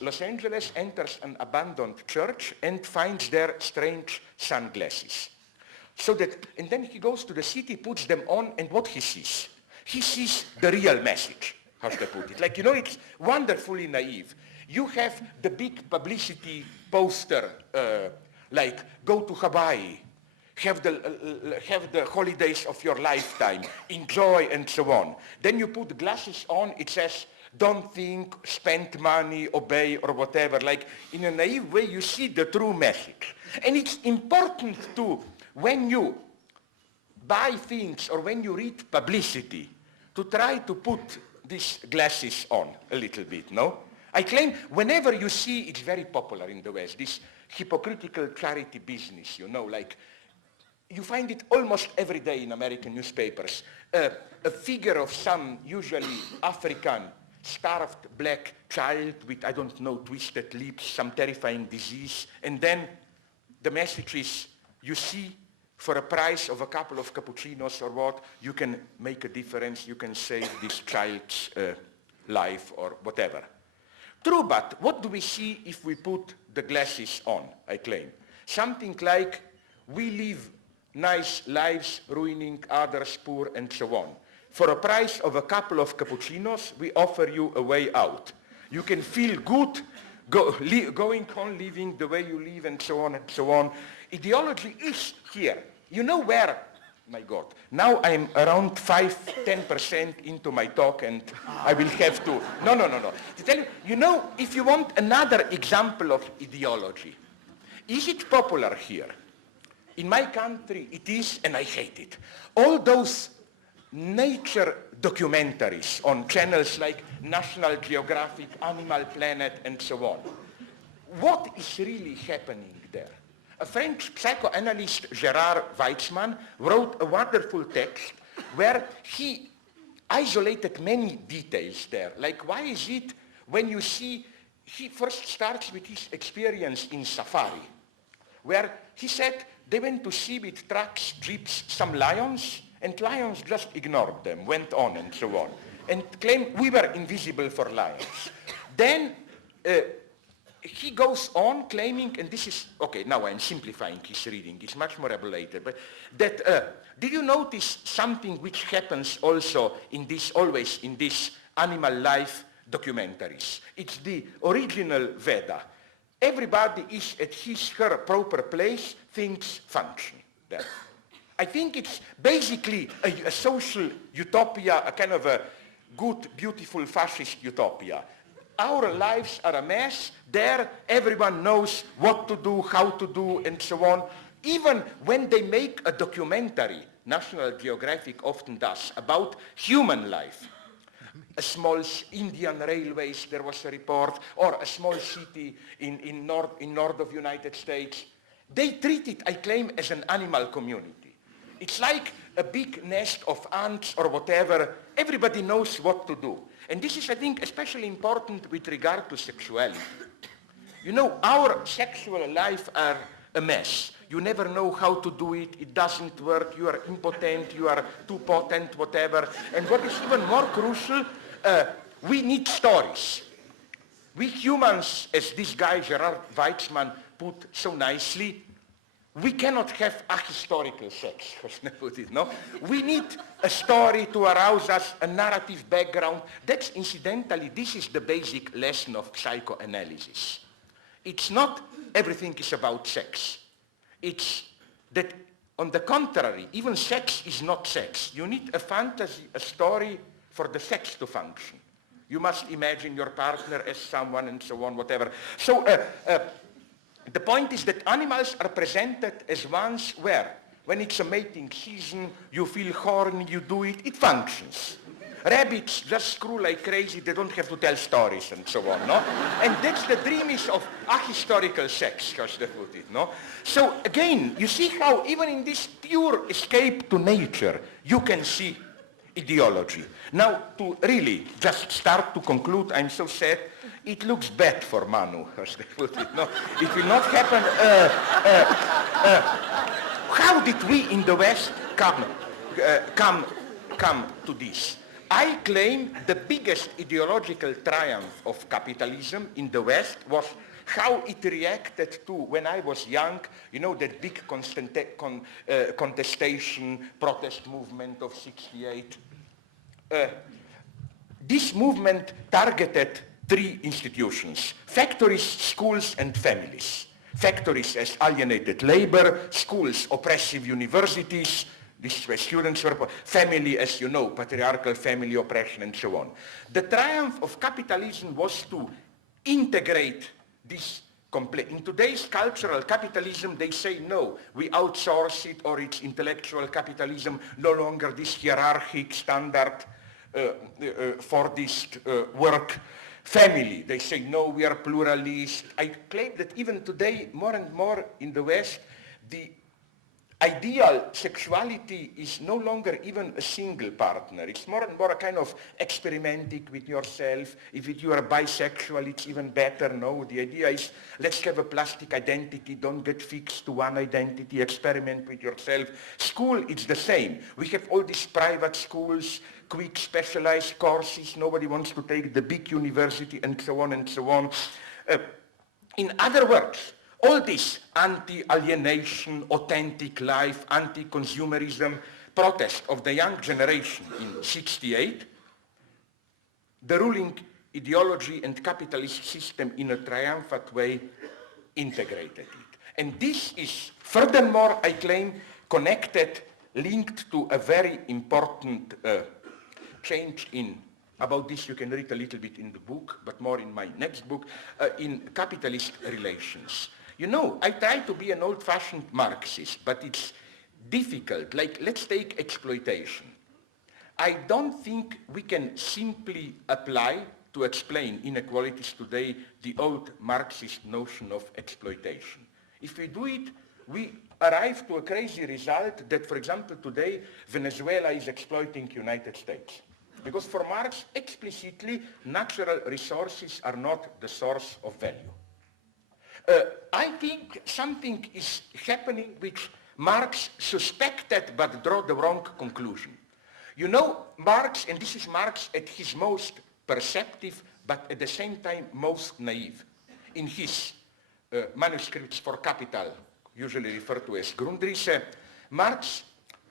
Los Angeles, enters an abandoned church and finds there strange sunglasses. And then he goes to the city, puts them on, and what he sees? He sees the real message, how should I put it? Like, it's wonderfully naive. You have the big publicity poster, like, go to Hawaii, have the holidays of your lifetime, enjoy, and so on. Then you put glasses on, it says, don't think, spend money, obey, or whatever. Like, in a naive way, you see the true message. And it's important too, when you buy things or when you read publicity, to try to put these glasses on a little bit, no? I claim whenever you see, it's very popular in the West, this hypocritical charity business, like you find it almost every day in American newspapers, a figure of some usually African starved black child with, I don't know, twisted lips, some terrifying disease, and then the message is, you see, for a price of a couple of cappuccinos or what, you can make a difference, you can save this child's life or whatever. True, but what do we see if we put the glasses on, I claim? Something like, we live nice lives, ruining others, poor, and so on. For a price of a couple of cappuccinos, we offer you a way out. You can feel good going on living the way you live, and so on and so on. Ideology is here. You know where? My God. Now I'm around 5-10% into my talk, and I will have to... No. To tell you, if you want another example of ideology, is it popular here? In my country, it is, and I hate it. All those nature documentaries on channels like National Geographic, Animal Planet, and so on. What is really happening there? A French psychoanalyst, Gérard Weitzman, wrote a wonderful text where he isolated many details there. Like, why is it when you see, he first starts with his experience in safari, where he said they went to see with trucks, jeeps, some lions, and lions just ignored them, went on and so on, and claimed we were invisible for lions. Then he goes on claiming, and this is, okay, now I'm simplifying his reading, it's much more elaborated, but that, did you notice something which happens also in this, always in these animal life documentaries? It's the original Veda. Everybody is at his, her proper place, things function there. I think it's basically a social utopia, a kind of a good, beautiful fascist utopia. Our lives are a mess. There, everyone knows what to do, how to do, and so on. Even when they make a documentary, National Geographic often does, about human life. A small Indian railways, there was a report, or a small city in north of United States. They treat it, I claim, as an animal community. It's like a big nest of ants or whatever. Everybody knows what to do. And this is, I think, especially important with regard to sexuality. Our sexual life are a mess. You never know how to do it. It doesn't work. You are impotent. You are too potent, whatever. And what is even more crucial, we need stories. We humans, as this guy Gérard Weitzman put so nicely, we cannot have ahistorical sex, put it, no? We need a story to arouse us, a narrative background. That's incidentally, this is the basic lesson of psychoanalysis. It's not everything is about sex. It's that, on the contrary, even sex is not sex. You need a fantasy, a story for the sex to function. You must imagine your partner as someone and so on, whatever. So, the point is that animals are presented as ones where, when it's a mating season, you feel horny, you do it, it functions. Rabbits just screw like crazy, they don't have to tell stories and so on, no? And that's the dreamies of ahistorical sex, as they put it, no? So again, you see how even in this pure escape to nature, you can see ideology. Now, to really just start to conclude, I'm so sad, it looks bad for Manu, as they put it, no? It will not happen. How did we in the West come to this? I claim the biggest ideological triumph of capitalism in the West was how it reacted to, when I was young, you know, that big contestation, protest movement of '68. This movement targeted three institutions: factories, schools, and families. Factories as alienated labor, schools, oppressive universities, this is where students were, family, as you know, patriarchal family oppression and so on. The triumph of capitalism was to integrate this completely. In today's cultural capitalism, they say no, we outsource it, or it's intellectual capitalism, no longer this hierarchic standard for this work. Family, they say no, we are pluralist. I claim that even today, more and more in the West, the ideal sexuality is no longer even a single partner. It's more and more a kind of experimenting with yourself. If you are bisexual, it's even better. No, the idea is let's have a plastic identity. Don't get fixed to one identity. Experiment with yourself. School, it's the same. We have all these private schools, quick specialized courses. Nobody wants to take the big university and so on and so on. In other words, all this anti-alienation, authentic life, anti-consumerism protest of the young generation in '68, the ruling ideology and capitalist system in a triumphant way integrated it. And this is furthermore, I claim, connected, linked to a very important change in, about this you can read a little bit in the book, but more in my next book, in capitalist relations. You know, I try to be an old-fashioned Marxist, but it's difficult. Like, let's take exploitation. I don't think we can simply apply to explain inequalities today the old Marxist notion of exploitation. If we do it, we arrive to a crazy result that, for example, today Venezuela is exploiting United States. Because for Marx, explicitly, natural resources are not the source of value. I think something is happening which Marx suspected but drew the wrong conclusion. You know, Marx, and this is Marx at his most perceptive but at the same time most naive. In his manuscripts for Capital, usually referred to as Grundrisse, Marx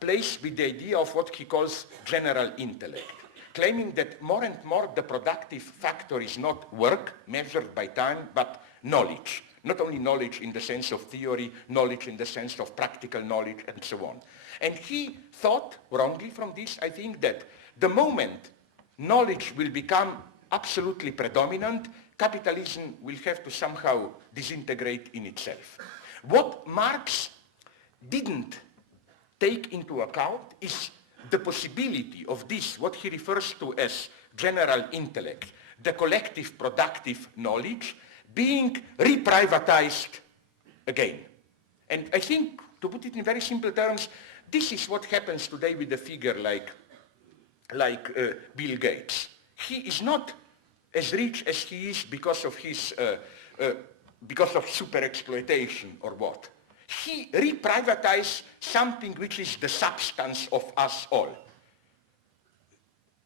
plays with the idea of what he calls general intellect, claiming that more and more the productive factor is not work measured by time, but knowledge. Not only knowledge in the sense of theory, knowledge in the sense of practical knowledge, and so on. And he thought, wrongly from this, I think, that the moment knowledge will become absolutely predominant, capitalism will have to somehow disintegrate in itself. What Marx didn't take into account is the possibility of this, what he refers to as general intellect, the collective productive knowledge, being reprivatized again. And I think, to put it in very simple terms, this is what happens today with a figure like Bill Gates. He is not as rich as he is because of his, because of super exploitation or what. He reprivatized something which is the substance of us all.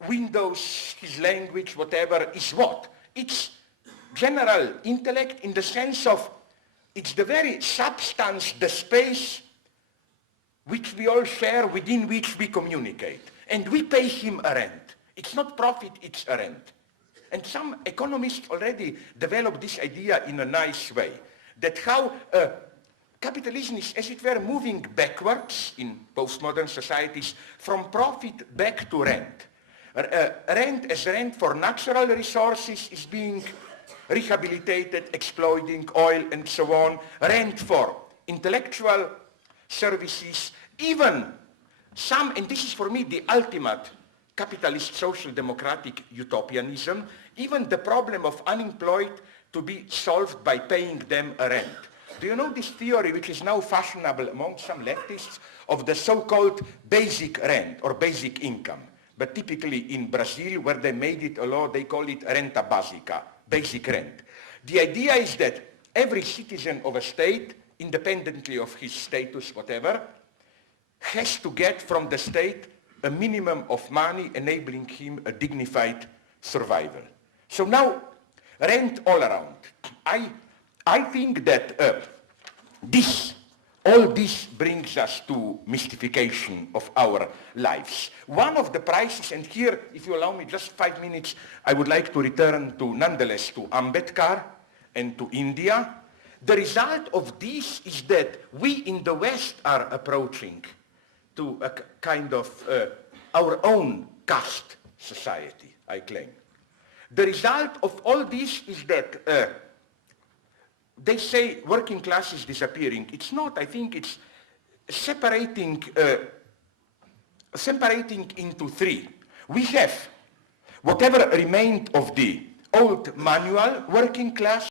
Windows, his language, whatever, is what? It's general intellect in the sense of it's the very substance, the space which we all share, within which we communicate. And we pay him a rent. It's not profit, it's a rent. And some economists already developed this idea in a nice way, that how capitalism is, as it were, moving backwards in postmodern societies from profit back to rent. Rent as rent for natural resources is being rehabilitated, exploiting oil and so on. Rent for intellectual services, even some, and this is for me the ultimate capitalist social democratic utopianism, even the problem of unemployed to be solved by paying them a rent. Do you know this theory, which is now fashionable among some leftists, of the so-called basic rent or basic income? But typically in Brazil, where they made it a law, they call it renta básica, basic rent. The idea is that every citizen of a state, independently of his status, whatever, has to get from the state a minimum of money enabling him a dignified survival. So now, rent all around. I think that all this brings us to mystification of our lives. One of the prices, and here, if you allow me just 5 minutes, I would like to return to, nonetheless, to Ambedkar and to India. The result of this is that we in the West are approaching to a kind of our own caste society, I claim. The result of all this is that they say working class is disappearing. It's not. I think it's separating into three. We have whatever remained of the old manual working class,